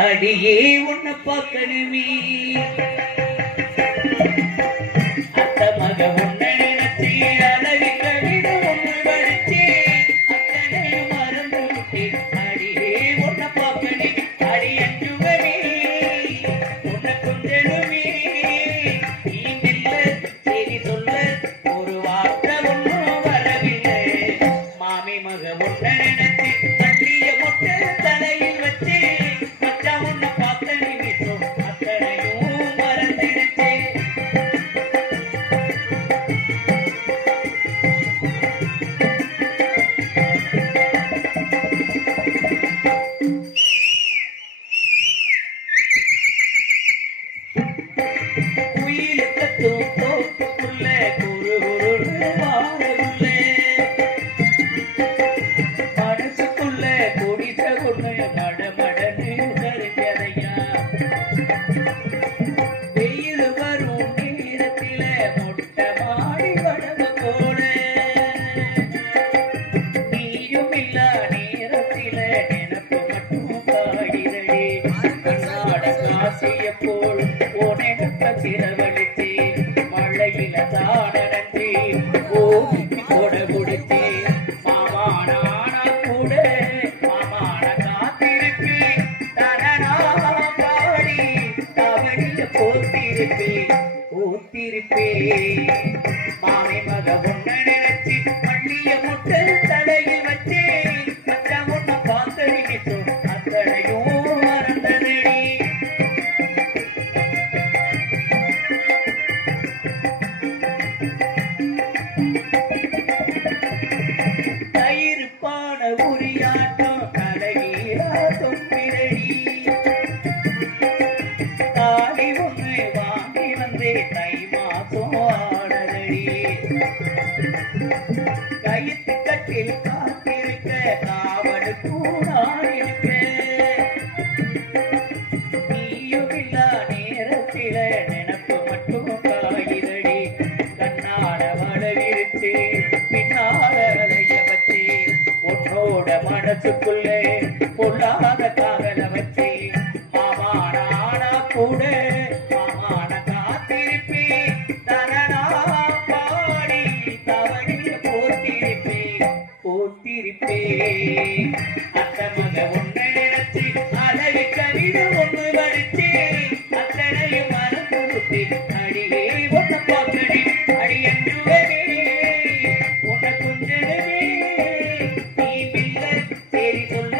அடியே உன்னை பார்க்கணுமே அத்த மக உன்னை நினைச்சி அழகு கவித ஒன்று படிச்சு அத்தனை மறந்து விட்டு அடியே உன்னை பார்க்கணுமே அடி அஞ்சுவனே உன்னை கொஞ்சலுமே நீ மெல்ல சரி சொல்ல ஒரு வார்த்தை ஒன்றும் வரவில்லை மாமி மக உன்னை நினைச்சு மல்லிய மொட்டை தலையில் வச்சு மச்சான் உன்னை பார்த்த நிமிஷம் அத்தனையும் மறந்துடுச்சு குயிலுக்கு தோப்புக்குள்ள குரு குருன்னு வாழவுள்ள மனசுக்குள்ள கொடிச ஒண்ணு மடமடன்னு கருக்கதையா வெயில் வரும் நேரத்தில மொட்டை மாடி வடக போல நீயும் இல்லா நேரத்தில நினப்பு மட்டும் காடிதடி கண்ணாட காசிய போல் உனப்ப சிறவழித்து மழையில தானி ஓடிக்கு கொட கொடுத்து மாமான கூட மாமான காத்திருப்பி தனனா பாடி தவழிய போத்திருப்பி மாமி மக ஒன்ன நினைச்சு மல்லிய முட்டை தலையில் வச்சு மச்சா ஒன்ன பார்த்த நினைச்சோம் அத்தனையும் மறந்ததடி தயிருப்பான உரியாட்டம் கலகீரா தொப்பிரடி தாலி ஒன்று வாங்கி வந்தே தை மாசம் ஆடலடி கயிற்று கட்டில் காத்திருக்க காவலுக்கும் நான் இருக்க நீயும் இல்லா நேரத்தில நினப்பு மட்டும் காகிதடி கண்ணாட வளவிருச்சு பின்னால வளைய வச்சு உன்னோட மனசுக்குள்ளே பொல்லாத காதல வச்சு மாமான கூட மாமான காத்திருப்பி தனனா பாடி தவறிய போத்திருப்பே அத்த மக ஒன்றை நினைச்சு அழகு கவித ஒன்று படிச்சு அத்தனையும் மறந்து விட்டு அடியே ஒன்ன பார்க்கடி அடி அஞ்சுவனே உன்னை கொஞ்சமே நீ பிள்ளை சரி சொல்ல